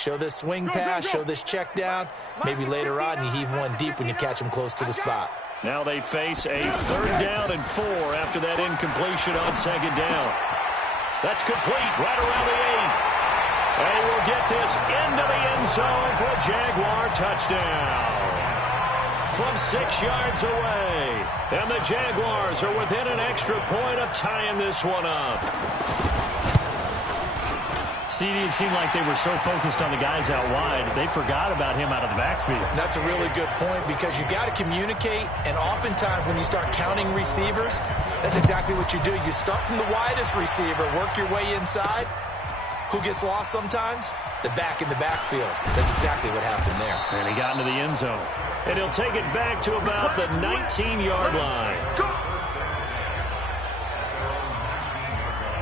Show this swing pass, show this check down. Maybe later on you heave one deep when you catch him close to the spot. Now they face a 3rd down and 4 after that incompletion on 2nd down. That's complete right around the 8. And he will get this into the end zone for a Jaguar touchdown. From 6 yards away. And the Jaguars are within an extra point of tying this one up. It seemed like they were so focused on the guys out wide, they forgot about him out of the backfield. That's a really good point because you got to communicate, and oftentimes when you start counting receivers, that's exactly what you do. You start from the widest receiver, work your way inside. Who gets lost sometimes? The back in the backfield. That's exactly what happened there. And he got into the end zone. And he'll take it back to about the 19-yard line.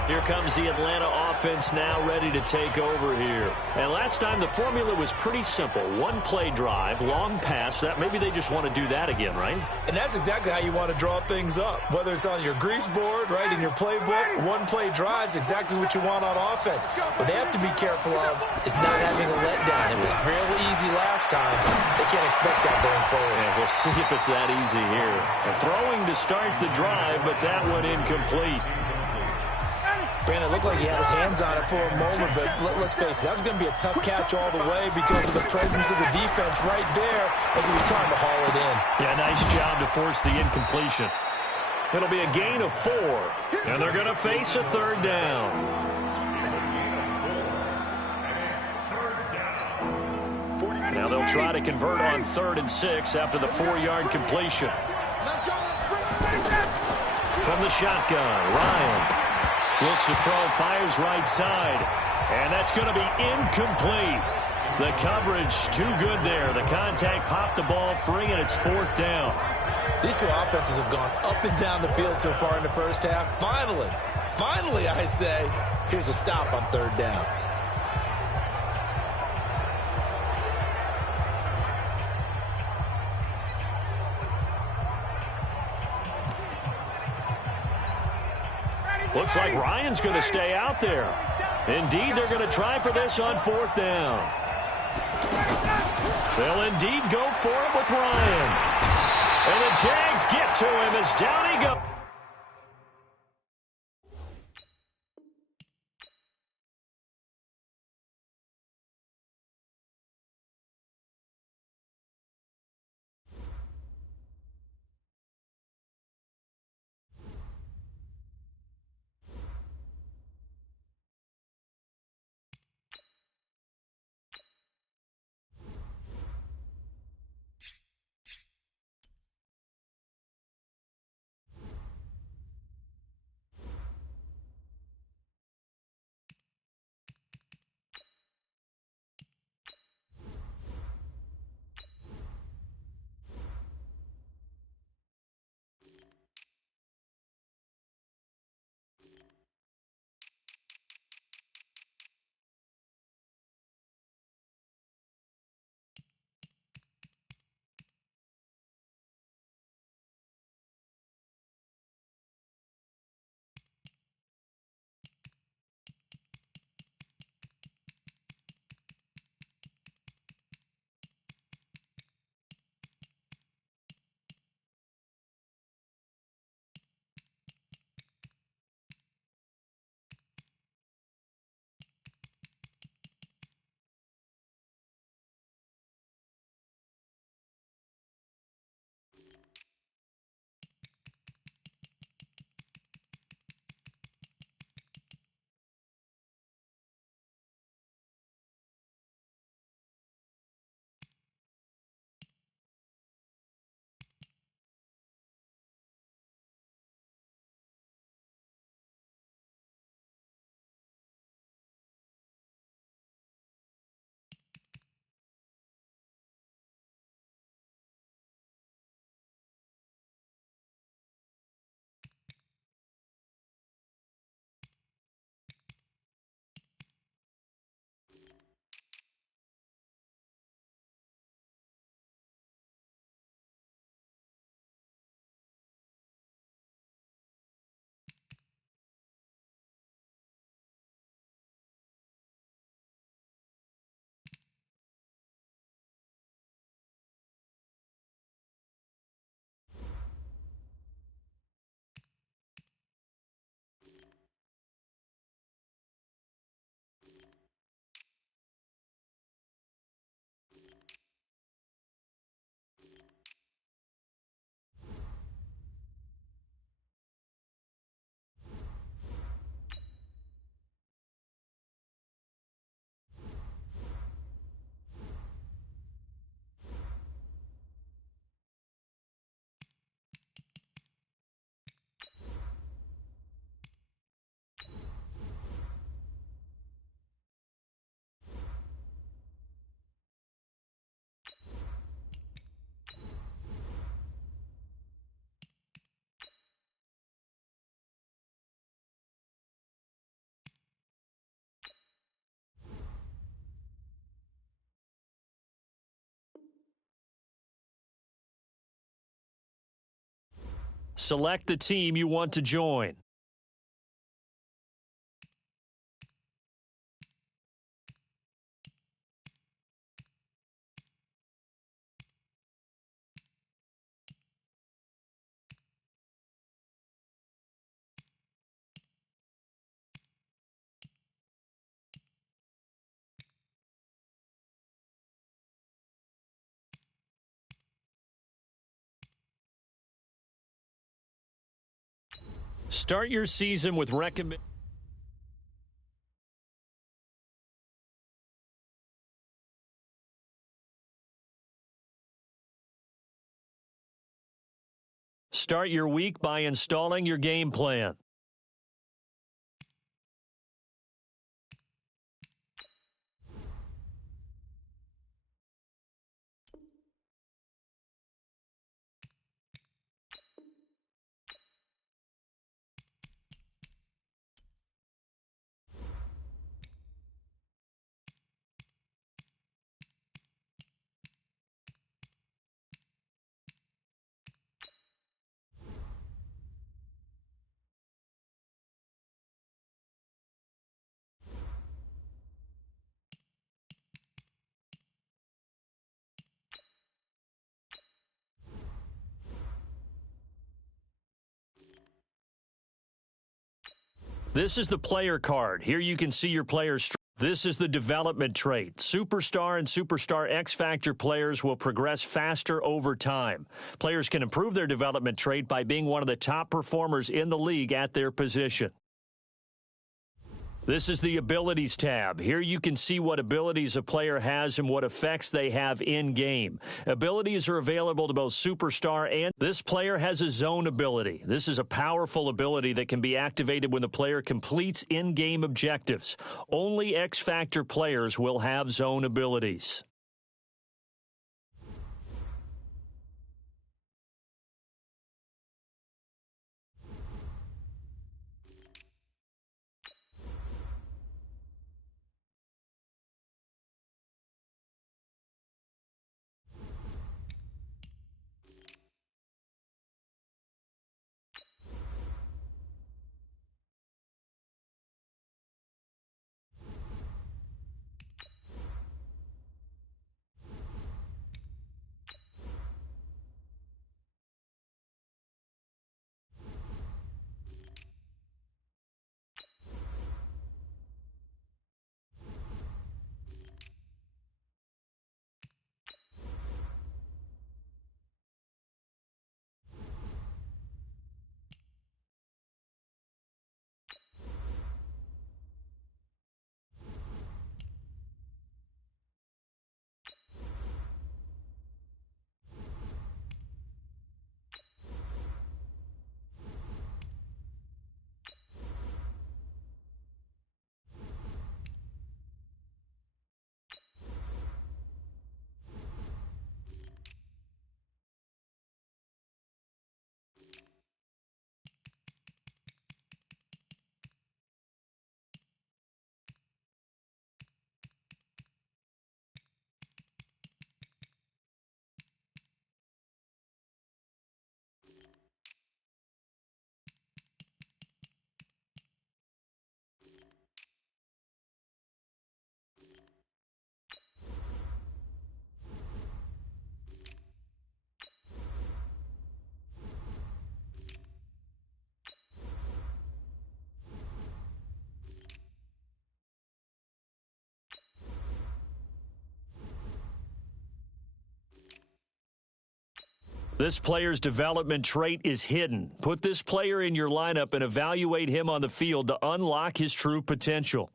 Here comes the Atlanta offense now ready to take over here. And last time the formula was pretty simple. 1-play drive, long pass. That maybe they just want to do that again, right? And that's exactly how you want to draw things up. Whether it's on your grease board, right, in your playbook, 1-play drives, exactly what you want on offense. What they have to be careful of is not having a letdown. It was real easy last time. They can't expect that going forward. Yeah, we'll see if it's that easy here. And throwing to start the drive, but that one incomplete. Brandon, it looked like he had his hands on it for a moment, but let's face it, that was going to be a tough catch all the way because of the presence of the defense right there as he was trying to haul it in. Yeah, nice job to force the incompletion. It'll be a gain of 4, and they're going to face a 3rd down. Now they'll try to convert on 3rd and 6 after the 4-yard completion. From the shotgun, Ryan looks to throw, fires right side, and that's going to be incomplete. The coverage too good there. The contact popped the ball free, and it's 4th down. These two offenses have gone up and down the field so far in the first half. Finally, I say, here's a stop on 3rd down. Looks like Ryan's going to stay out there. Indeed, they're going to try for this on 4th down. They'll indeed go for it with Ryan. And the Jags get to him as down he goes. Select the team you want to join. Start your season with Start your week by installing your game plan. This is the player card. Here you can see your players. This is the development trait. Superstar and Superstar X-Factor players will progress faster over time. Players can improve their development trait by being one of the top performers in the league at their position. This is the Abilities tab. Here you can see what abilities a player has and what effects they have in-game. Abilities are available to both Superstar and this player has a Zone ability. This is a powerful ability that can be activated when the player completes in-game objectives. Only X-Factor players will have Zone abilities. This player's development trait is hidden. Put this player in your lineup and evaluate him on the field to unlock his true potential.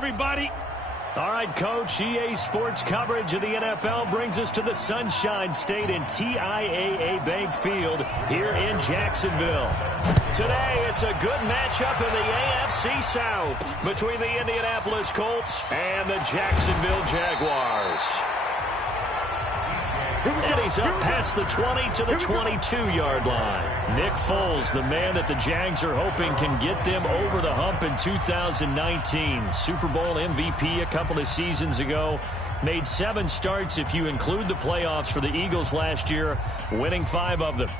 everybody. All right, Coach, EA Sports coverage of the NFL brings us to the Sunshine State and TIAA Bank Field here in Jacksonville. Today, it's a good matchup in the AFC South between the Indianapolis Colts and the Jacksonville Jaguars. And he's up past the 20 to the 22-yard line. Nick Foles, the man that the Jags are hoping can get them over the hump in 2019. Super Bowl MVP a couple of seasons ago. Made 7 starts if you include the playoffs for the Eagles last year, winning 5 of them.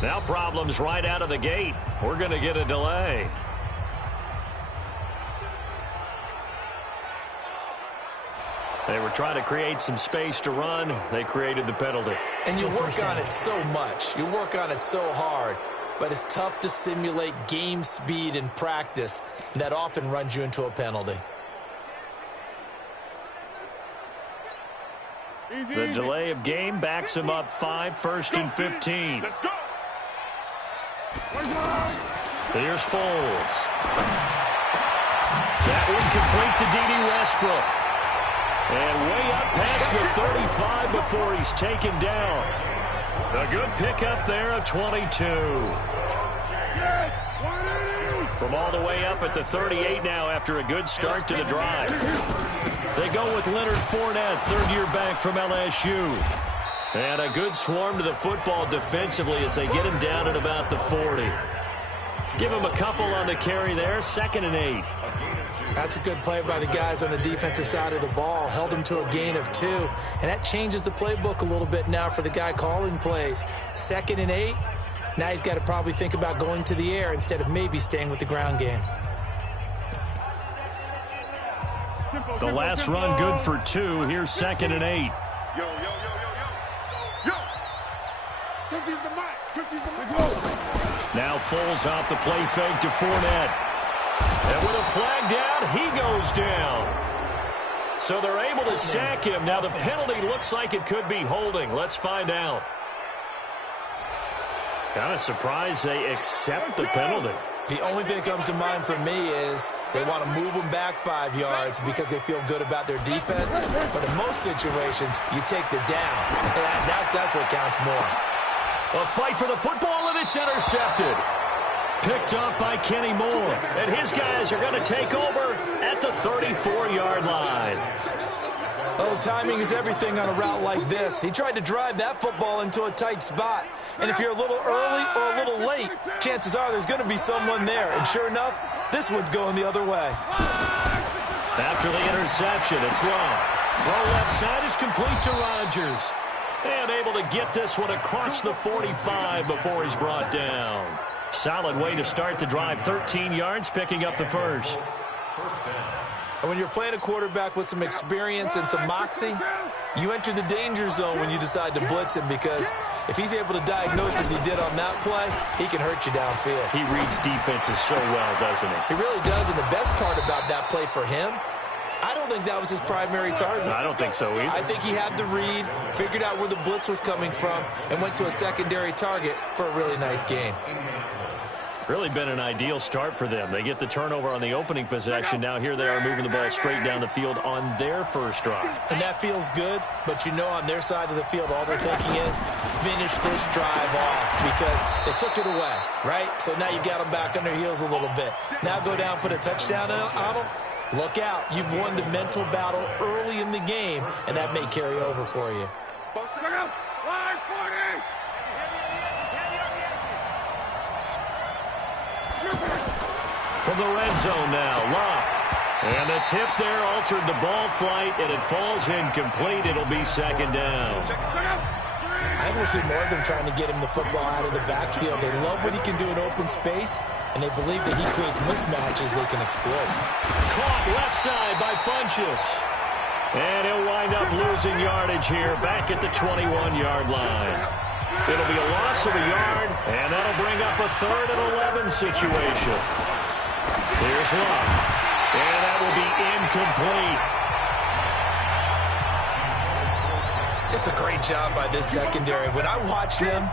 Now problems right out of the gate. We're going to get a delay. They were trying to create some space to run. They created the penalty. And you work on it so much. You work on it so hard. But it's tough to simulate game speed in practice. And that often runs you into a penalty. The delay of game backs him up 5, 1st and 15. Let's go. Here's Foles. That one complete to D.D. Westbrook. And way up past the 35 before he's taken down. A good pickup there of 22. From all the way up at the 38 now after a good start to the drive. They go with Leonard Fournette, third-year back from LSU. And a good swarm to the football defensively as they get him down at about the 40. Give him a couple on the carry there, 2nd and 8. That's a good play by the guys on the defensive side of the ball. Held them to a gain of 2. And that changes the playbook a little bit now for the guy calling plays. 2nd and 8. Now he's got to probably think about going to the air instead of maybe staying with the ground game. The last run good for 2. Here's 2nd and 8. Yo. 50's the mic. 50's the mic. Now Foles off the play fake to Fournette. And with a flag down, he goes down. So they're able to sack him. Now the penalty looks like it could be holding. Let's find out. Kind of surprised they accept the penalty. The only thing that comes to mind for me is they want to move them back 5 yards because they feel good about their defense. But in most situations, you take the down. That's what counts more. A fight for the football, and it's intercepted. Picked up by Kenny Moore. And his guys are going to take over at the 34-yard line. Oh, timing is everything on a route like this. He tried to drive that football into a tight spot. And if you're a little early or a little late, chances are there's going to be someone there. And sure enough, this one's going the other way. After the interception, it's long. Throw left side is complete to Rodgers. And able to get this one across the 45 before he's brought down. Solid way to start the drive. 13 yards, picking up the first. And when you're playing a quarterback with some experience and some moxie, you enter the danger zone when you decide to blitz him, because if he's able to diagnose as he did on that play, he can hurt you downfield. He reads defenses so well, doesn't he? He really does, and the best part about that play for him, I don't think that was his primary target. I don't think so either. I think he had the read, figured out where the blitz was coming from, and went to a secondary target for a really nice game. Really been an ideal start for them. They get the turnover on the opening possession. Now here they are moving the ball straight down the field on their first drive. And that feels good, but you know on their side of the field, all they're thinking is finish this drive off because they took it away, right? So now you got them back on their heels a little bit. Now go down, put a touchdown on them. Look out. You've won the mental battle early in the game, and that may carry over for you. From the red zone now, Locke. And the tip there altered the ball flight, and it falls incomplete. It'll be 2nd down. I think we'll see more of them trying to get him the football out of the backfield. They love what he can do in open space, and they believe that he creates mismatches they can exploit. Caught left side by Funchess. And he'll wind up losing yardage here back at the 21-yard line. It'll be a loss of a yard, and that'll bring up a 3rd and 11 situation. Here's Locke. And that will be incomplete. It's a great job by this secondary. When I watch them,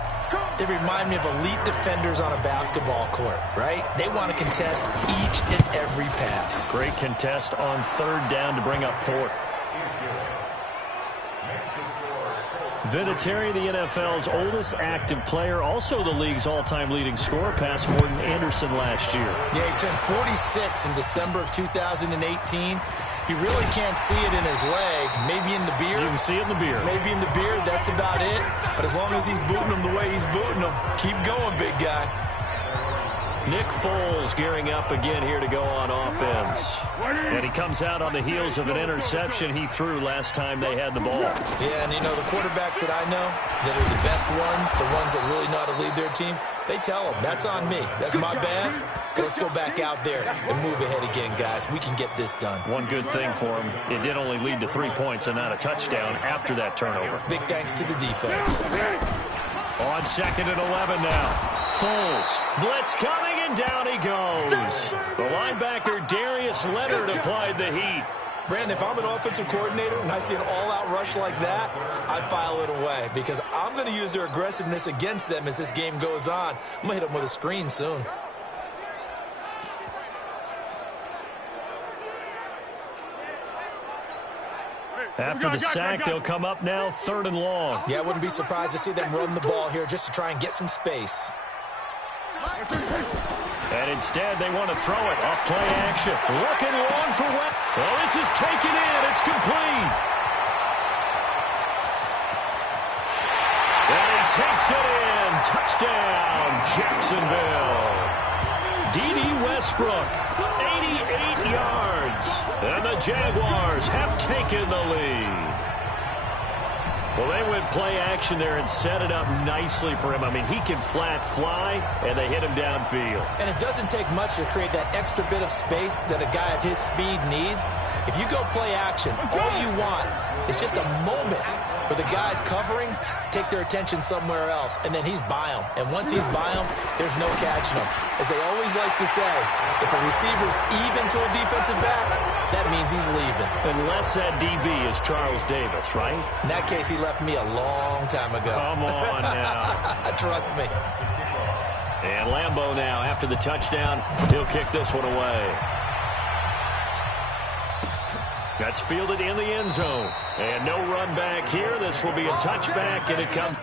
they remind me of elite defenders on a basketball court, right? They want to contest each and every pass. Great contest on third down to bring up fourth. Vinatieri, the NFL's oldest active player, also the league's all-time leading scorer, passed Morton Anderson last year. Yeah, he turned 46 in December of 2018. You really can't see it in his leg. Maybe in the beard. You can see it in the beard. Maybe in the beard. That's about it. But as long as he's booting him the way he's booting him, keep going, big guy. Nick Foles gearing up again here to go on offense. And he comes out on the heels of an interception he threw last time they had the ball. Yeah, and you know, the quarterbacks that I know that are the best ones, the ones that really know how to lead their team, they tell them, that's on me. That's my bad. But let's go back out there and move ahead again, guys. We can get this done. One good thing for him, it did only lead to 3 points and not a touchdown after that turnover. Big thanks to the defense. On 2nd and 11 now. Foles, blitz coming, and down he goes. The linebacker, Darius Leonard, applied the heat. Brandon, if I'm an offensive coordinator and I see an all-out rush like that, I file it away because I'm going to use their aggressiveness against them as this game goes on. I'm going to hit them with a screen soon. After the sack, they'll come up now 3rd and long. Yeah, I wouldn't be surprised to see them run the ball here just to try and get some space. And instead, they want to throw it off play action. Looking long for Webb. Well, this is taken in. It's complete. And he takes it in. Touchdown, Jacksonville. D.D. Westbrook, 88 yards. And the Jaguars have taken the lead. Well, they went play action there and set it up nicely for him. I mean, he can flat fly, and they hit him downfield. And it doesn't take much to create that extra bit of space that a guy of his speed needs. If you go play action, all you want is just a moment where the guy's covering, take their attention somewhere else, and then he's by him. And once he's by him, there's no catching him. As they always like to say, if a receiver's even to a defensive back, that means he's leaving. Unless that DB is Charles Davis, right? In that case, he left me a long time ago. Come on now. Trust me. And Lambeau now, after the touchdown, he'll kick this one away. That's fielded in the end zone. And no run back here. This will be a touchback, and it comes.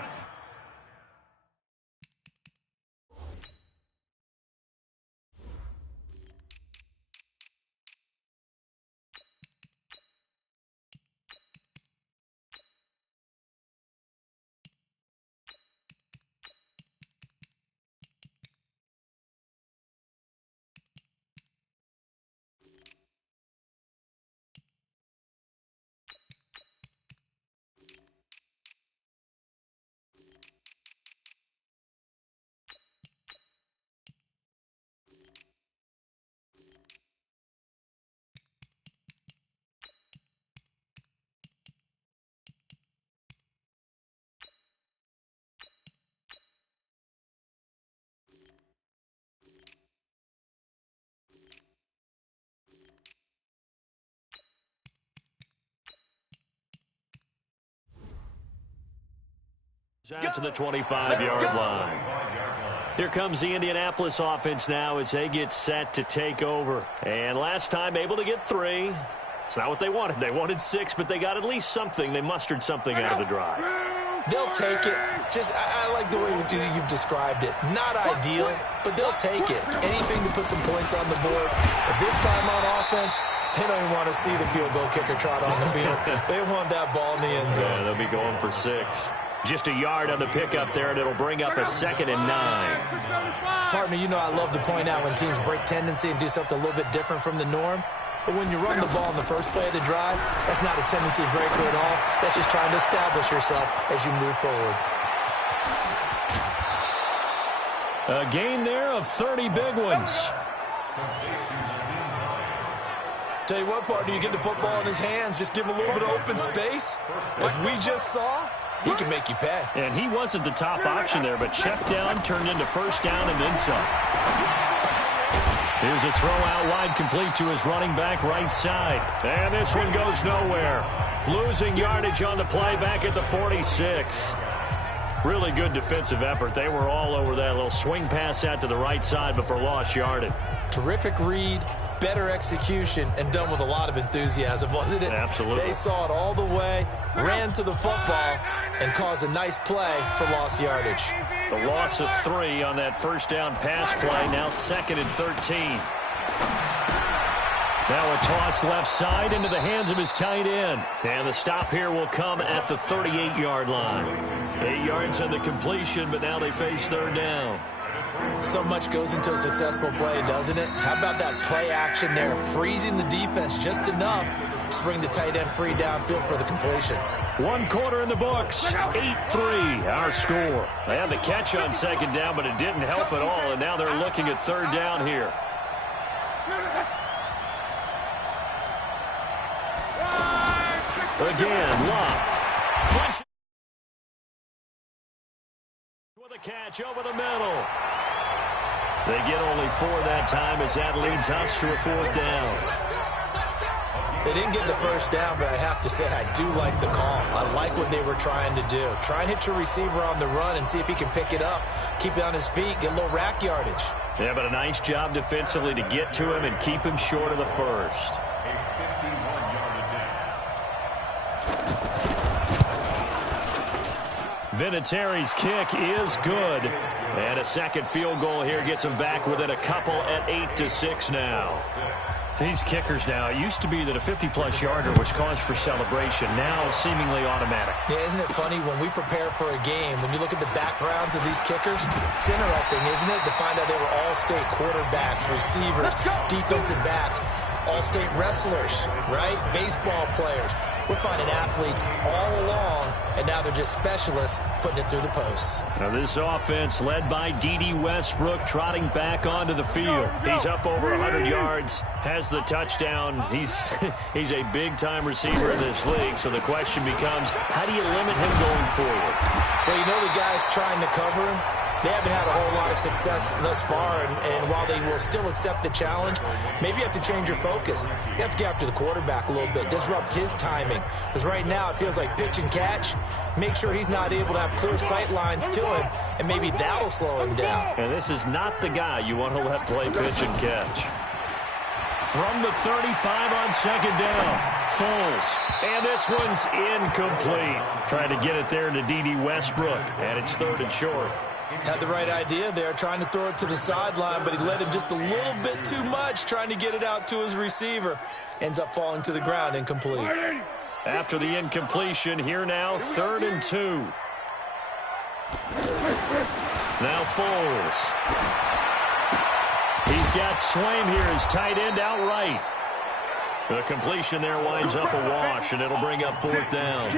Out to the 25-yard line. Here comes the Indianapolis offense now as they get set to take over. And last time able to get 3. It's not what they wanted. They wanted 6, but they got at least something. They mustered something out of the drive. They'll take it. I like the way you've described it. Not ideal, but they'll take it. Anything to put some points on the board. But this time on offense, they don't even want to see the field goal kicker trot on the field. They want that ball in the end zone. Yeah, they'll be going for 6. Just a yard on the pickup there, and it'll bring up a 2nd and 9. Partner, you know I love to point out when teams break tendency and do something a little bit different from the norm. But when you run the ball in the first play of the drive, that's not a tendency breaker at all. That's just trying to establish yourself as you move forward. A gain there of 30 big ones. Tell you what, partner, you get the football in his hands, just give him a little bit of open space. As we just saw, he can make you pay. And he wasn't the top option there, but check down turned into first down and then some. Here's a throw out wide, complete to his running back right side. And this one goes nowhere. Losing yardage on the play back at the 46. Really good defensive effort. They were all over that little swing pass out to the right side before lost yardage. Terrific read, better execution, and done with a lot of enthusiasm, wasn't it? Absolutely. They saw it all the way, ran to the football, and caused a nice play for lost yardage. The loss of 3 on that first down pass play, now 2nd and 13. Now a toss left side into the hands of his tight end. And the stop here will come at the 38-yard line. 8 yards on the completion, but now they face 3rd down. So much goes into a successful play, doesn't it? How about that play action there, freezing the defense just enough to bring the tight end free downfield for the completion. 1 quarter in the books, 8-3, our score. They had the catch on 2nd down, but it didn't help at all, and now they're looking at 3rd down here. Again, Locke. With a catch over the middle. They get only 4 that time as that leads us to a 4th down. They didn't get the first down, but I have to say I do like the call. I like what they were trying to do. Try and hit your receiver on the run and see if he can pick it up, keep it on his feet, get a little rack yardage. Yeah, but a nice job defensively to get to him and keep him short of the first. Vinatieri's kick is good. And a second field goal here gets him back within a couple at 8-6 now. These kickers now, it used to be that a 50-plus yarder was cause for celebration, now seemingly automatic. Yeah, isn't it funny when we prepare for a game, when you look at the backgrounds of these kickers, it's interesting, isn't it, to find out they were all-state quarterbacks, receivers, defensive backs, all-state wrestlers, right? Baseball players. We're finding athletes all along, and now they're just specialists putting it through the posts. Now this offense led by D.D. Westbrook trotting back onto the field. He's up over 100 yards, has the touchdown. He's a big-time receiver in this league, so the question becomes, how do you limit him going forward? Well, you know the guys trying to cover him, they haven't had a whole lot of success thus far, and while they will still accept the challenge, maybe you have to change your focus. You have to get after the quarterback a little bit, disrupt his timing. Because right now it feels like pitch and catch. Make sure he's not able to have clear sight lines to him, and maybe that'll slow him down. And this is not the guy you want to let play pitch and catch. From the 35 on 2nd down, Foles. And this one's incomplete. Trying to get it there to D.D. Westbrook, and it's 3rd and short. Had the right idea there, trying to throw it to the sideline, but he led him just a little bit too much, trying to get it out to his receiver. Ends up falling to the ground, incomplete. After the incompletion, here now, 3rd and 2. Now Foles. He's got Swaim here, his tight end outright. The completion there winds up a wash, and it'll bring up 4th down.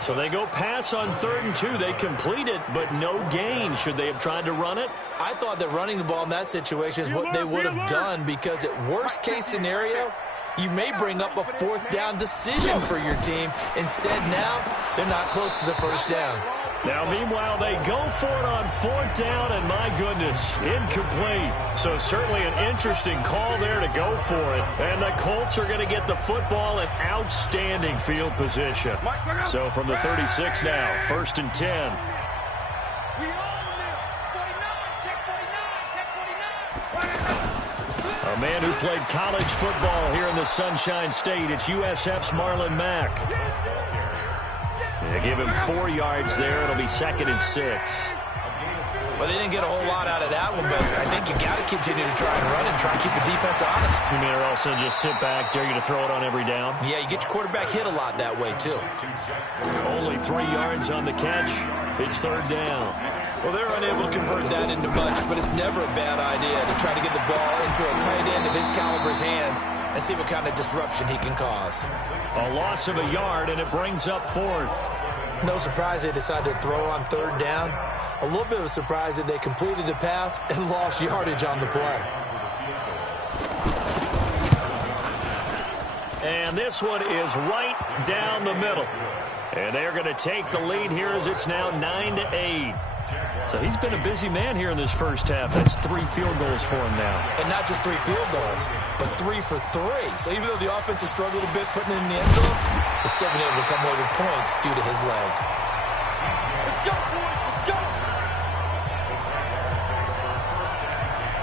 So they go pass on 3rd and 2. They complete it, but no gain. Should they have tried to run it? I thought that running the ball in that situation is what they would have done, because at worst-case scenario, you may bring up a 4th down decision for your team. Instead, now, they're not close to the first down. Now, meanwhile, they go for it on 4th down, and my goodness, incomplete. So certainly an interesting call there to go for it. And the Colts are going to get the football in outstanding field position. So from the 36 now, 1st and 10. A man who played college football here in the Sunshine State. It's USF's Marlon Mack. They give him 4 yards there. It'll be 2nd and 6. Well, they didn't get a whole lot out of that one, but I think you got to continue to try and run and try and keep the defense honest. You mean, or also just sit back, dare you to throw it on every down? Yeah, you get your quarterback hit a lot that way, too. Only 3 yards on the catch. It's 3rd down. Well, they're unable to convert that into much, but it's never a bad idea to try to get the ball into a tight end of his caliber's hands and see what kind of disruption he can cause. A loss of a yard, and it brings up 4th. No surprise they decided to throw on 3rd down. A little bit of a surprise that they completed the pass and lost yardage on the play. And this one is right down the middle. And they're going to take the lead here as it's now 9-8. So he's been a busy man here in this first half. That's 3 field goals for him now. And not just 3 field goals, but 3 for 3. So even though the offense has struggled a bit putting it in the end zone, they've still been able to come away with points due to his leg. Let's go, boys. Let's go.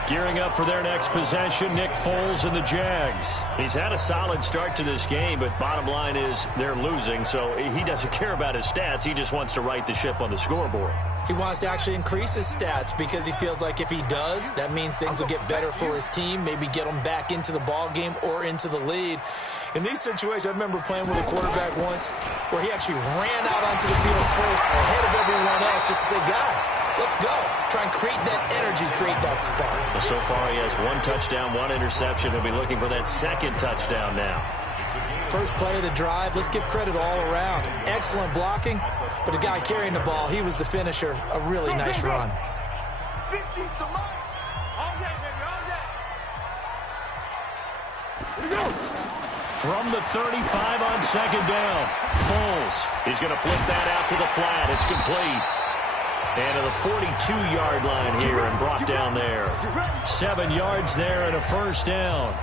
Gearing up for their next possession, Nick Foles and the Jags. He's had a solid start to this game, but bottom line is they're losing, so he doesn't care about his stats. He just wants to right the ship on the scoreboard. He wants to actually increase his stats because he feels like if he does, that means things will get better for his team, maybe get them back into the ball game or into the lead. In these situations, I remember playing with a quarterback once where he actually ran out onto the field first ahead of everyone else just to say, guys, let's go. Try and create that energy, create that spark. Well, so far he has 1 touchdown, 1 interception. He'll be looking for that 2nd touchdown now. First play of the drive, let's give credit all around. Excellent blocking, but the guy carrying the ball, he was the finisher. A really nice run. From the 35 on 2nd down, Foles. He's going to flip that out to the flat. It's complete. And to the 42-yard line here and brought down there. 7 yards there and a first down.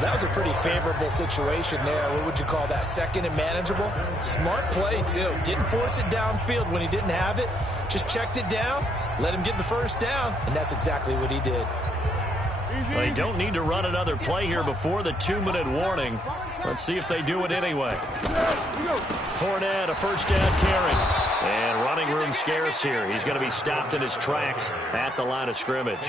That was a pretty favorable situation there. What would you call that? 2nd and manageable? Smart play, too. Didn't force it downfield when he didn't have it. Just checked it down, let him get the first down, and that's exactly what he did. They don't need to run another play here before the 2-minute warning. Let's see if they do it anyway. Fournette, a first down carry. And running room scarce here. He's going to be stopped in his tracks at the line of scrimmage.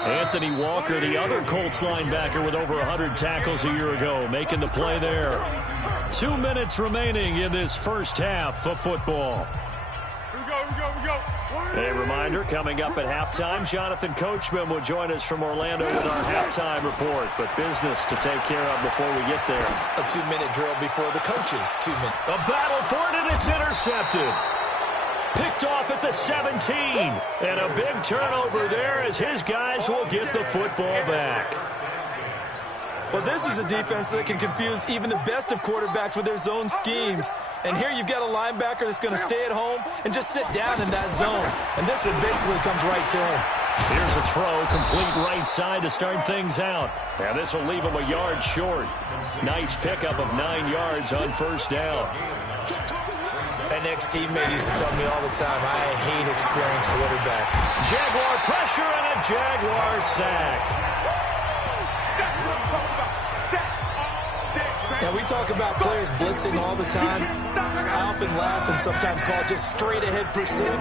Anthony Walker, the other Colts linebacker with over 100 tackles a year ago, making the play there. 2 minutes remaining in this first half of football. A reminder, coming up at halftime, Jonathan Coachman will join us from Orlando with our halftime report. But business to take care of before we get there. A 2-minute drill before the coaches. 2 minutes. A battle for it, and it's intercepted. Picked off at the 17. And a big turnover there as his guys will get the football back. Well, this is a defense that can confuse even the best of quarterbacks with their zone schemes. And here you've got a linebacker that's going to stay at home and just sit down in that zone. And this one basically comes right to him. Here's a throw, complete right side to start things out. Now this will leave him a yard short. Nice pickup of 9 yards on first down. An ex-teammate used to tell me all the time, I hate experienced quarterbacks. Jaguar pressure and a Jaguar sack. Now, we talk about players blitzing all the time. I often laugh and sometimes call it just straight-ahead pursuit.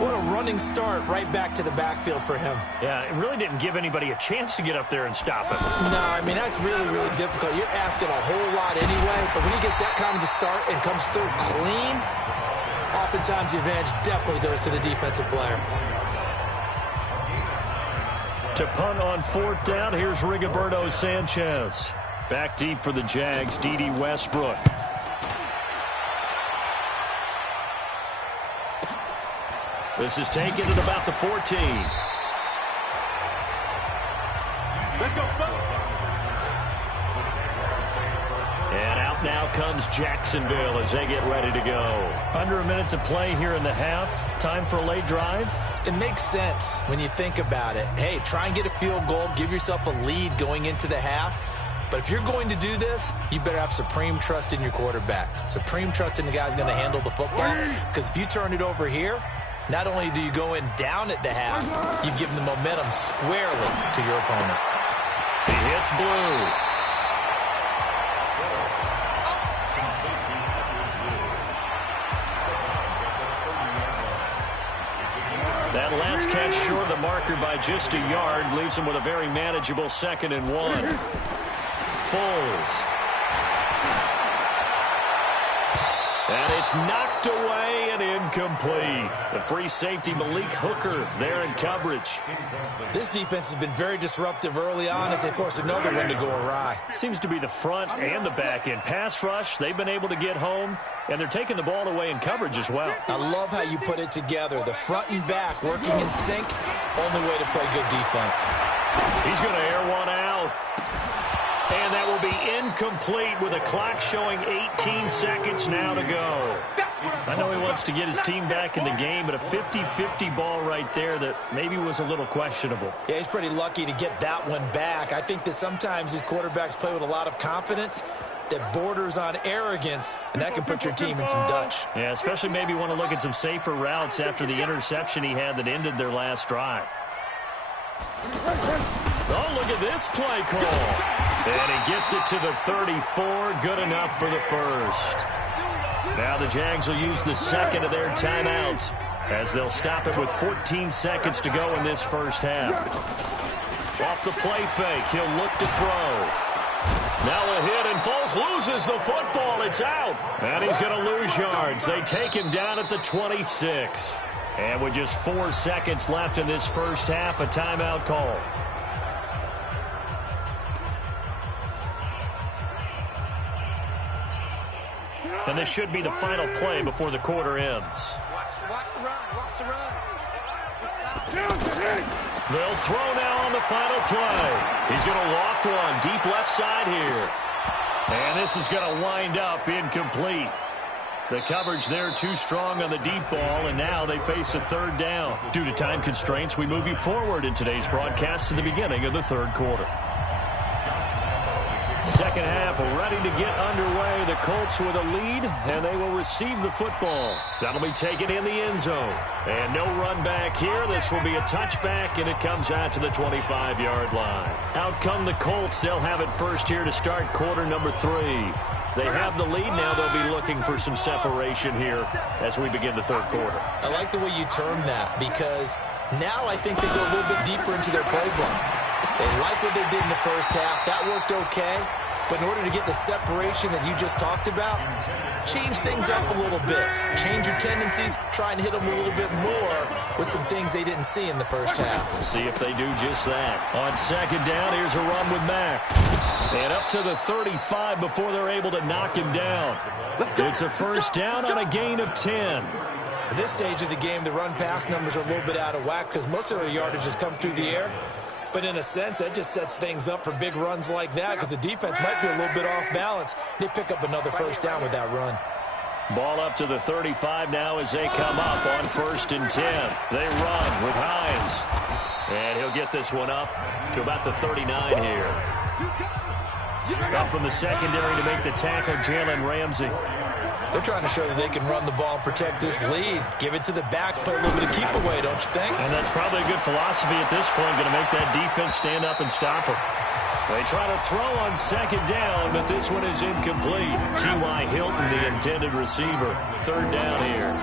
What a running start right back to the backfield for him. Yeah, it really didn't give anybody a chance to get up there and stop him. No, I mean, that's really, really difficult. You're asking a whole lot anyway, but when he gets that kind of a start and comes through clean, oftentimes the advantage definitely goes to the defensive player. To punt on 4th down, here's Rigoberto Sanchez. Back deep for the Jags, D.D. Westbrook. This is taken at about the 14. Let's go, And out now comes Jacksonville as they get ready to go. Under a minute to play here in the half. Time for a late drive. It makes sense when you think about it. Hey, try and get a field goal. Give yourself a lead going into the half. But if you're going to do this, you better have supreme trust in your quarterback. Supreme trust in the guy's going to handle the football. Because if you turn it over here, not only do you go in down at the half, you've given the momentum squarely to your opponent. He hits blue. That last catch short of the marker by just a yard leaves him with a very manageable 2nd and 1. Foles. And it's knocked away and incomplete. The free safety, Malik Hooker, there in coverage. This defense has been very disruptive early on as they force another one to go awry. Seems to be the front and the back end. Pass rush, they've been able to get home, and they're taking the ball away in coverage as well. I love how you put it together. The front and back working in sync, only way to play good defense. He's going to air one out. And that will be incomplete with a clock showing 18 seconds now to go. I know he wants to get his team back in the game, but a 50-50 ball right there that maybe was a little questionable. Yeah, he's pretty lucky to get that one back. I think that sometimes these quarterbacks play with a lot of confidence that borders on arrogance, and that can put your team in some Dutch. Yeah, especially maybe want to look at some safer routes after the interception he had that ended their last drive. Oh, look at this play call. And he gets it to the 34. Good enough for the first. Now the Jags will use the second of their timeouts as they'll stop it with 14 seconds to go in this first half. Off the play fake, he'll look to throw. Now a hit, and Foles loses the football. It's out. And he's going to lose yards. They take him down at the 26. And with just 4 seconds left in this first half, a timeout call. And this should be the final play before the quarter ends. Watch the run. Watch the run. They'll throw now on the final play. He's going to loft one deep left side here. And this is going to wind up incomplete. The coverage there too strong on the deep ball, and now they face a third down. Due to time constraints, we move you forward in today's broadcast to the beginning of the third quarter. Second half ready to get underway. The Colts with a lead, and they will receive the football. That'll be taken in the end zone. And no run back here. This will be a touchback, and it comes out to the 25-yard line. Out come the Colts. They'll have it first here to start quarter number 3. They have the lead now. They'll be looking for some separation here as we begin the third quarter. I like the way you term that, because now I think they go a little bit deeper into their playbook. They like what they did in the first half. That worked okay. But in order to get the separation that you just talked about, change things up a little bit. Change your tendencies. Try and hit them a little bit more with some things they didn't see in the first half. See if they do just that. On second down, here's a run with Mack. And up to the 35 before they're able to knock him down. It's a first down on a gain of 10. At this stage of the game, the run-pass numbers are a little bit out of whack because most of their yardage has come through the air. But in a sense, that just sets things up for big runs like that because the defense might be a little bit off balance. They pick up another first down with that run. Ball up to the 35 now as they come up on 1st and 10. They run with Hines. And he'll get this one up to about the 39 here. Up from the secondary to make the tackle, Jalen Ramsey. They're trying to show that they can run the ball and protect this lead. Give it to the backs, play a little bit of keep away, don't you think? And that's probably a good philosophy at this point, going to make that defense stand up and stop them. They try to throw on second down, but this one is incomplete. T.Y. Hilton, the intended receiver. Third down here.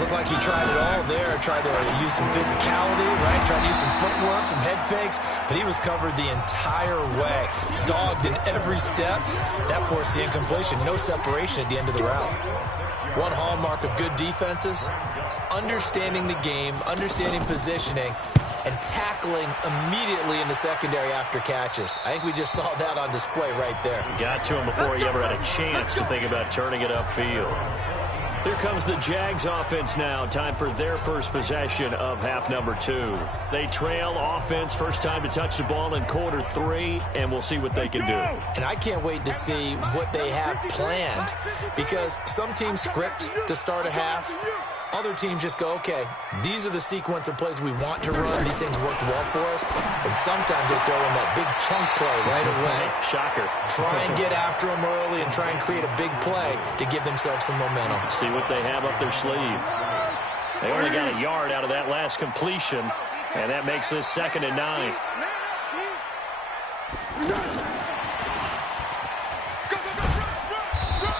Looked like he tried it all there. Tried to use some physicality, right? Tried to use some footwork, some head fakes, but he was covered the entire way. Dogged in every step. That forced the incompletion. No separation at the end of the route. One hallmark of good defenses is understanding the game, understanding positioning, and tackling immediately in the secondary after catches. I think we just saw that on display right there. Got to him before he ever had a chance to think about turning it upfield. Here comes the Jags offense now. Time for their first possession of half number 2. They trail offense, first time to touch the ball in quarter 3, and we'll see what they can do. And I can't wait to see what they have planned, because some teams script to start a half. Other teams just go, okay, these are the sequence of plays we want to run. These things worked well for us. And sometimes they throw in that big chunk play right away. Shocker. Try and get after them early and try and create a big play to give themselves some momentum. See what they have up their sleeve. They only got a yard out of that last completion, and that makes this 2nd and 9.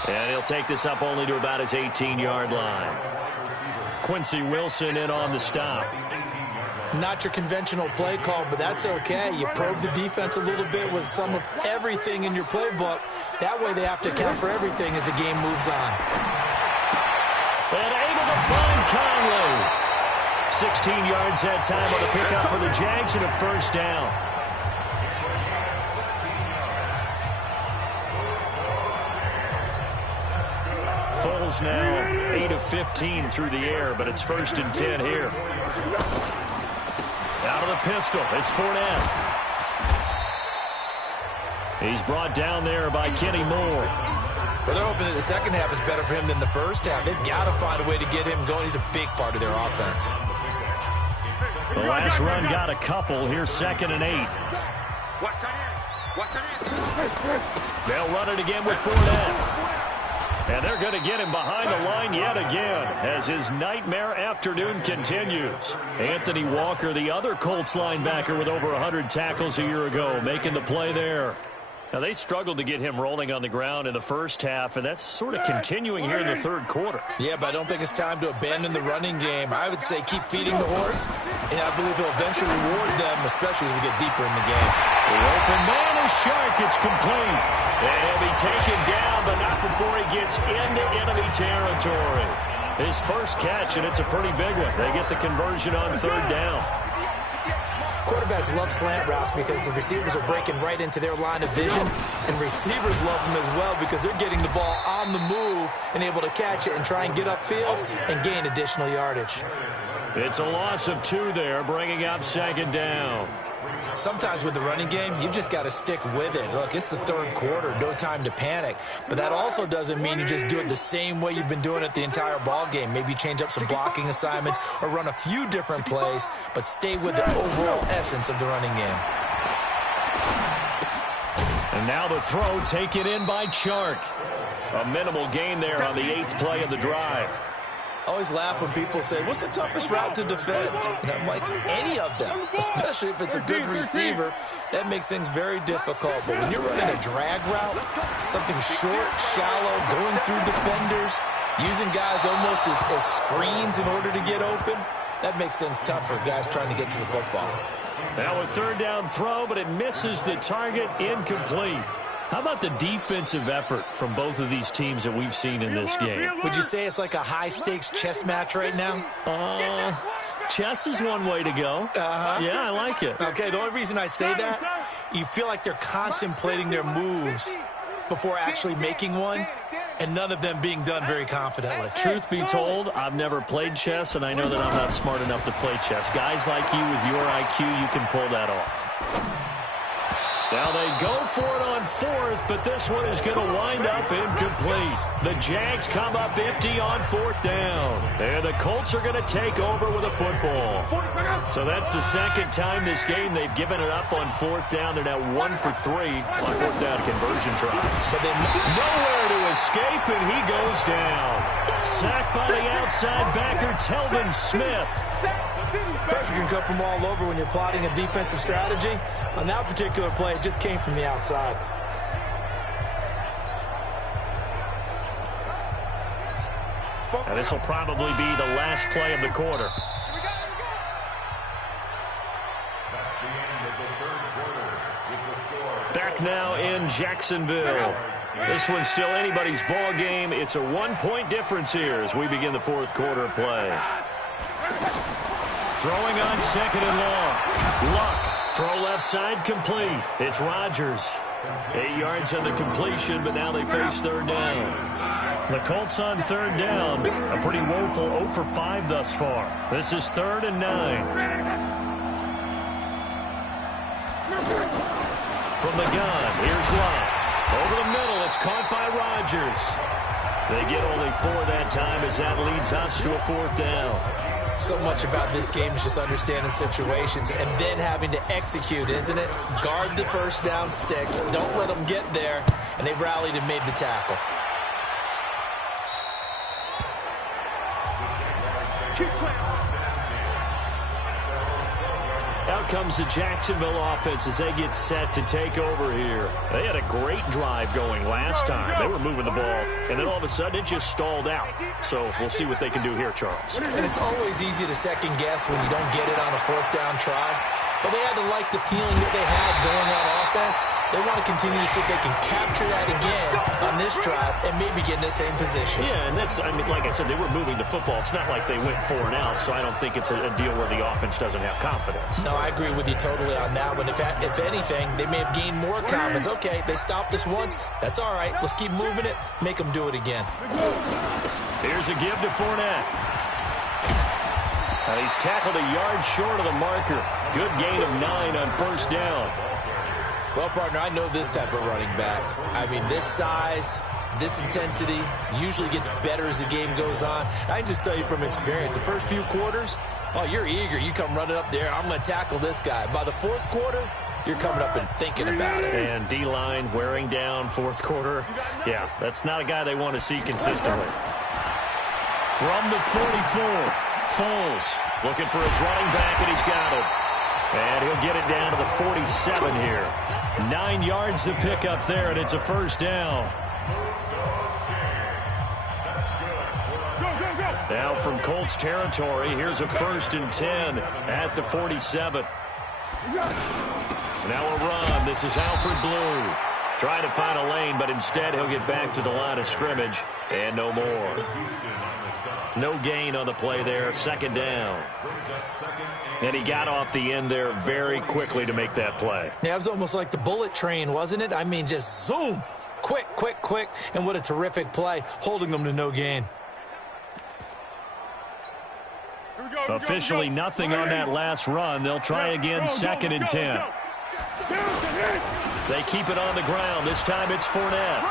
And he'll take this up only to about his 18-yard line. Quincy Wilson in on the stop. Not your conventional play call, but that's okay. You probe the defense a little bit with some of everything in your playbook. That way they have to account for everything as the game moves on. And able to find Conley. 16 yards that time on the pickup for the Jags and a first down. Foles now 8 of 15 through the air, but it's 1st and 10 here. Out of the pistol, it's Fournette. He's brought down there by Kenny Moore. Well, they're hoping that the second half is better for him than the first half. They've got to find a way to get him going. He's a big part of their offense. The last run got a couple. Here's 2nd and 8. They'll run it again with Fournette. And they're going to get him behind the line yet again as his nightmare afternoon continues. Anthony Walker, the other Colts linebacker with over 100 tackles a year ago, making the play there. Now, they struggled to get him rolling on the ground in the first half, and that's sort of continuing here in the third quarter. Yeah, but I don't think it's time to abandon the running game. I would say keep feeding the horse, and I believe he'll eventually reward them, especially as we get deeper in the game. The open man is Shark. It's complete. And he'll be taken down, but not before he gets into enemy territory. His first catch, and it's a pretty big one. They get the conversion on 3rd down. Quarterbacks love slant routes because the receivers are breaking right into their line of vision, and receivers love them as well because they're getting the ball on the move and able to catch it and try and get upfield and gain additional yardage. It's a loss of 2 there, bringing up 2nd down. Sometimes with the running game, you've just got to stick with it. Look, it's the third quarter, no time to panic. But that also doesn't mean you just do it the same way you've been doing it the entire ball game. Maybe change up some blocking assignments or run a few different plays, but stay with the overall essence of the running game. And now the throw taken in by Chark. A minimal gain there on the 8th play of the drive. I always laugh when people say, what's the toughest route to defend? And I'm like, any of them, especially if it's a good receiver. That makes things very difficult. But when you're running a drag route, something short, shallow, going through defenders, using guys almost as screens in order to get open, that makes things tough for guys trying to get to the football. Now a 3rd down throw, but it misses the target, incomplete. How about the defensive effort from both of these teams that we've seen in this game? Would you say it's like a high-stakes chess match right now? Chess is one way to go. Yeah, I like it. Okay, the only reason I say that, you feel like they're contemplating their moves before actually making one, and none of them being done very confidently. Truth be told, I've never played chess, and I know that I'm not smart enough to play chess. Guys like you with your IQ, you can pull that off. Now they go for it on 4th, but this one is going to wind up incomplete. The Jags come up empty on 4th down. And the Colts are going to take over with a football. So that's the 2nd time this game they've given it up on 4th down. They're now 1 for 3 on 4th down conversion tries. But then nowhere to escape, and he goes down. Sacked by the outside backer, Telvin Smith. Pressure can come from all over when you're plotting a defensive strategy. On that particular play, it just came from the outside. And this will probably be the last play of the quarter. Back now in Jacksonville. This one's still anybody's ball game. It's a 1-point difference here as we begin the 4th quarter play. Throwing on 2nd and long. Luck. Throw left side complete. It's Rodgers. 8 yards on the completion, but now they face 3rd down. The Colts on 3rd down. A pretty woeful 0 for 5 thus far. This is 3rd and 9. From the gun, here's Luck. Over the middle, it's caught by Rodgers. They get only 4 that time as that leads us to a 4th down. So much about this game is just understanding situations and then having to execute, isn't it? Guard the first down sticks. Don't let them get there. And they rallied and made the tackle. Out comes the Jacksonville offense as they get set to take over here. They had a great drive going last time. They were moving the ball, and then all of a sudden it just stalled out. So we'll see what they can do here, Charles. And it's always easy to second guess when you don't get it on a 4th down try. But they had to like the feeling that they had going on offense. They want to continue to see if they can capture that again on this drive and maybe get in the same position. Yeah, and that's, I mean, like I said, they were moving the football. It's not like they went 4 and out, so I don't think it's a deal where the offense doesn't have confidence. No, I agree with you totally on that one. If anything, they may have gained more confidence. Okay, they stopped us once. That's all right. Let's keep moving it. Make them do it again. Here's a give to Fournette. He's tackled a yard short of the marker. Good gain of 9 on 1st down. Well, partner, I know this type of running back. I mean, this size, this intensity usually gets better as the game goes on. I can just tell you from experience, the first few quarters, oh, you're eager. You come running up there, I'm going to tackle this guy. By the fourth quarter, you're coming up and thinking about it. And D-line wearing down fourth quarter. Yeah, that's not a guy they want to see consistently. From the 44, Foles looking for his running back, and he's got him. And he'll get it down to the 47 here. 9 yards to pick up there, and it's a first down. Now from Colts territory, here's a 1st and 10 at the 47. Now a run. This is Alfred Blue. Trying to find a lane, but instead he'll get back to the line of scrimmage. And no more. No gain on the play there. 2nd down. And he got off the end there very quickly to make that play. Yeah, it was almost like the bullet train, wasn't it? I mean, just zoom. Quick, quick, quick. And what a terrific play, holding them to no gain. Officially nothing on that last run. They'll try again, 2nd and 10. They keep it on the ground. This time it's Fournette.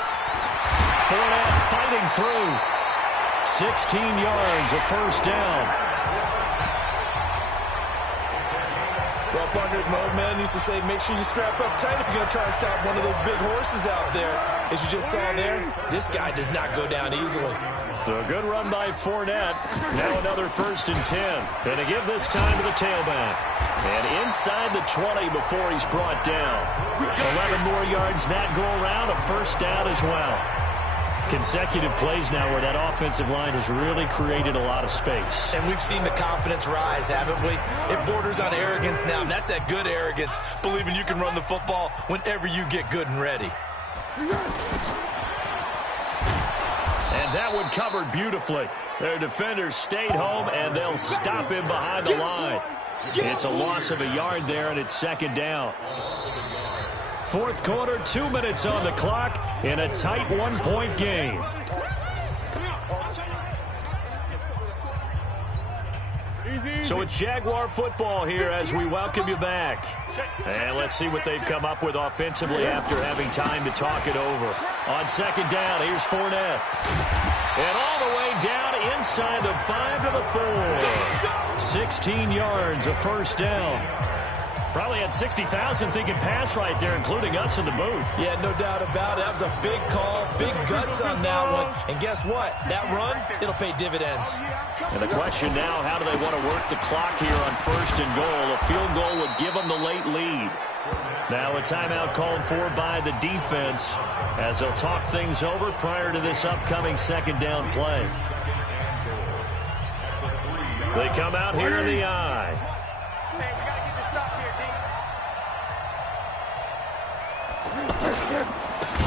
Fournette fighting through. 16 yards, a first down. Well, partners, my old man used to say, make sure you strap up tight if you're going to try and stop one of those big horses out there. As you just saw there, this guy does not go down easily. So a good run by Fournette. Now another 1st and 10. Going to give this time to the tailback. And inside the 20 before he's brought down. 11 more yards that go around, a first down as well. Consecutive plays now where that offensive line has really created a lot of space. And we've seen the confidence rise, haven't we? It borders on arrogance now, and that's that good arrogance, believing you can run the football whenever you get good and ready. And that one covered beautifully. Their defenders stayed home, and they'll stop him behind the line. It's a loss of a yard there, and it's 2nd down. Fourth quarter, 2 minutes on the clock in a tight 1-point game. So it's Jaguar football here as we welcome you back. And let's see what they've come up with offensively after having time to talk it over. On 2nd down, here's Fournette. And all the way down inside the 5 to the 4. 16 yards, a first down. Probably had 60,000 thinking pass right there, including us in the booth. Yeah, no doubt about it. That was a big call, big guts on that one. And guess what? That run, it'll pay dividends. And the question now, how do they want to work the clock here on 1st and goal? A field goal would give them the late lead. Now a timeout called for by the defense as they'll talk things over prior to this upcoming 2nd down play. They come out here in the eye.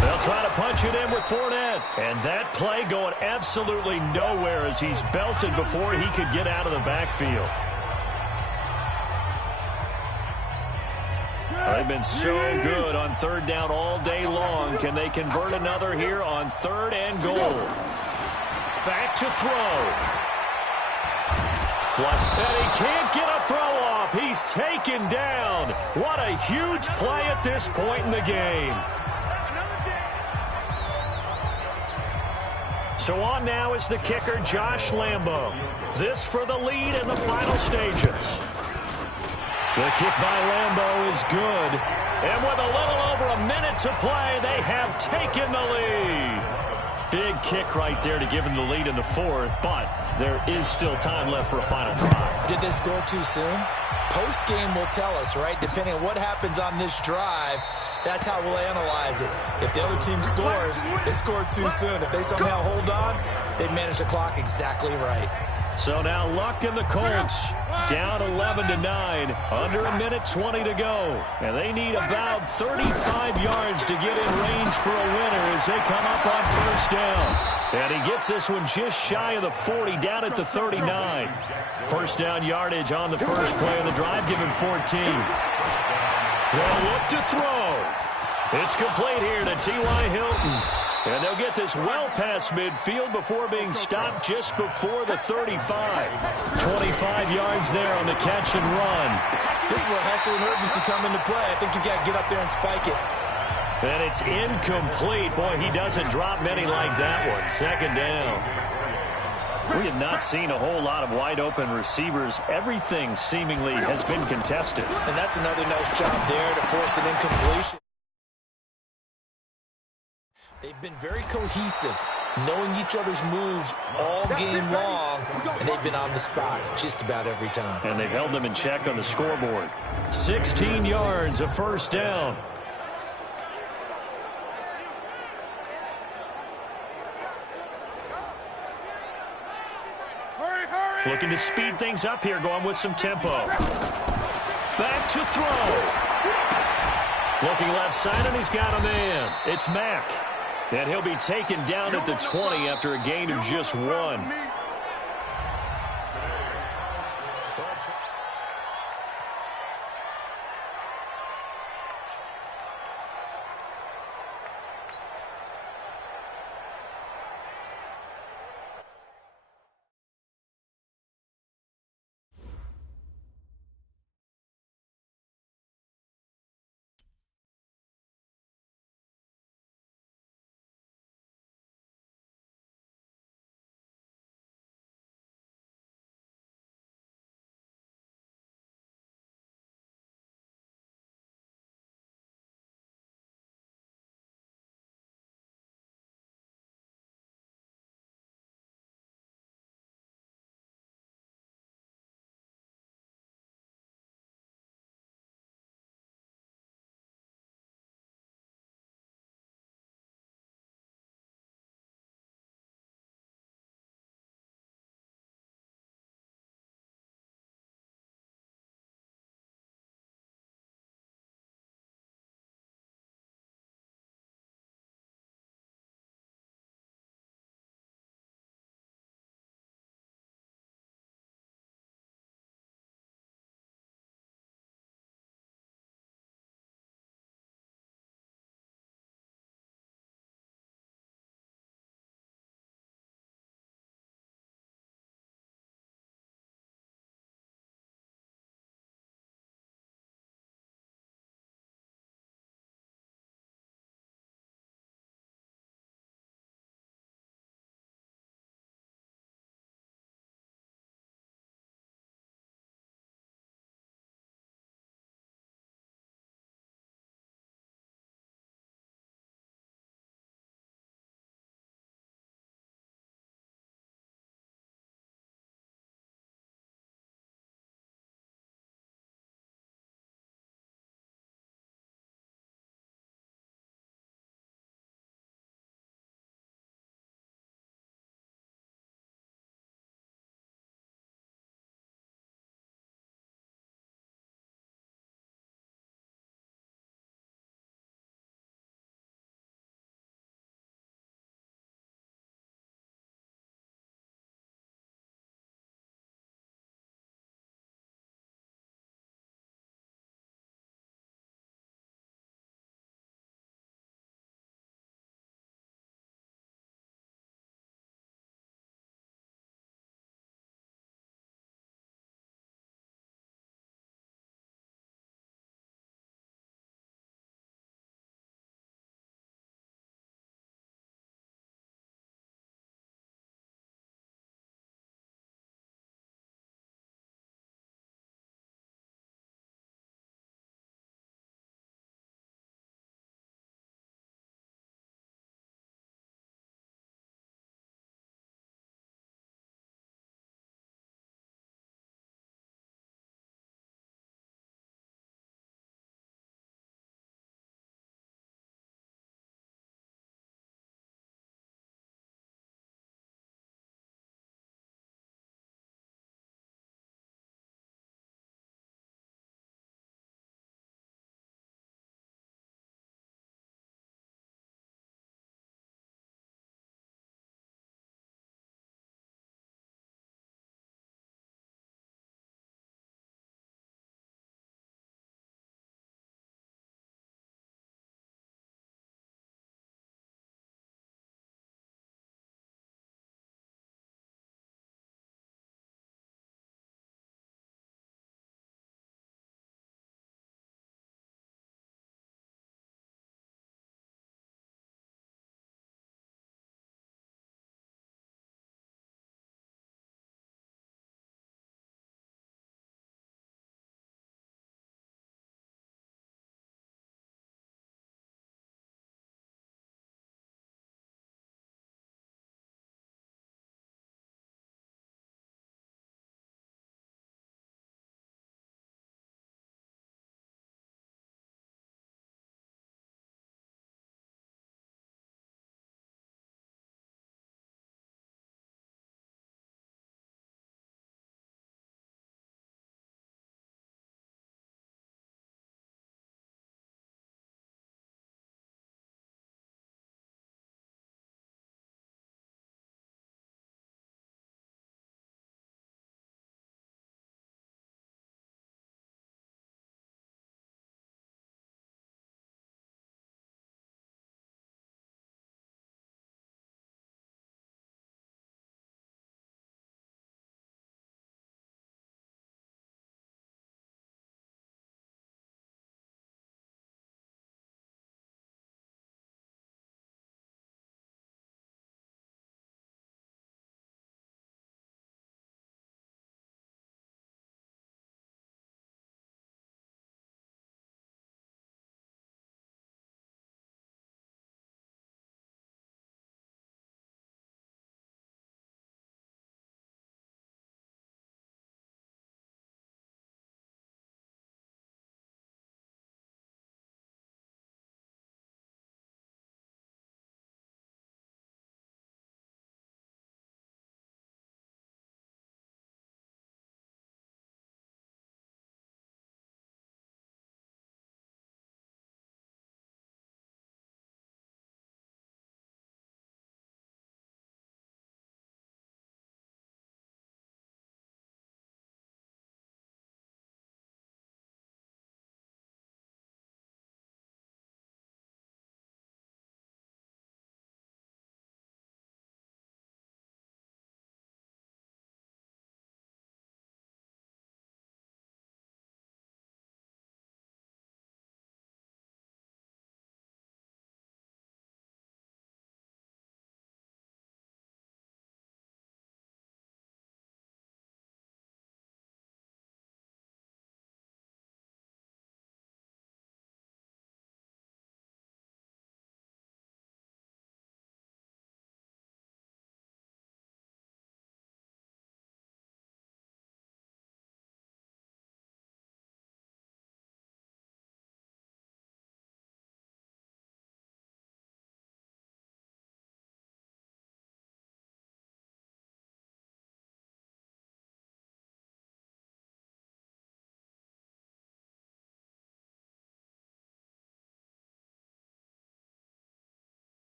They'll try to punch it in with Fournette. And that play going absolutely nowhere as he's belted before he could get out of the backfield. They've been so good on 3rd down all day long. Can they convert another here on 3rd and goal? Back to throw. And he can't get a throw off. He's taken down. What a huge play at this point in the game. So on now is the kicker, Josh Lambo. This for the lead in the final stages. The kick by Lambo is good. And with a little over a minute to play, they have taken the lead. Big kick right there to give them the lead in the 4th, but there is still time left for a final drive. Did they score too soon? Post-game will tell us, right? Depending on what happens on this drive, that's how we'll analyze it. If the other team scores, they scored too soon. If they somehow hold on, they manage the clock exactly right. So now Luck and the Colts down 11-9, under a minute 20 to go. And they need about 35 yards to get in range for a winner as they come up on 1st down. And he gets this one just shy of the 40, down at the 39. First down yardage on the first play of the drive, give him 14. They'll look to throw. It's complete here to T.Y. Hilton. And they'll get this well past midfield before being stopped just before the 35. 25 yards there on the catch and run. This is where hustle and urgency come into play. I think you got to get up there and spike it. And it's incomplete. Boy, he doesn't drop many like that one. Second down. We have not seen a whole lot of wide-open receivers. Everything seemingly has been contested. And that's another nice job there to force an incompletion. They've been very cohesive, knowing each other's moves all game long, and they've been on the spot just about every time. And they've held them in check on the scoreboard. 16 yards, a first down. Looking to speed things up here, going with some tempo. Back to throw. Looking left side, and he's got a man. It's Mack. And he'll be taken down at the 20 after a gain of just 1.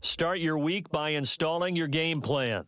Start your week by installing your game plan.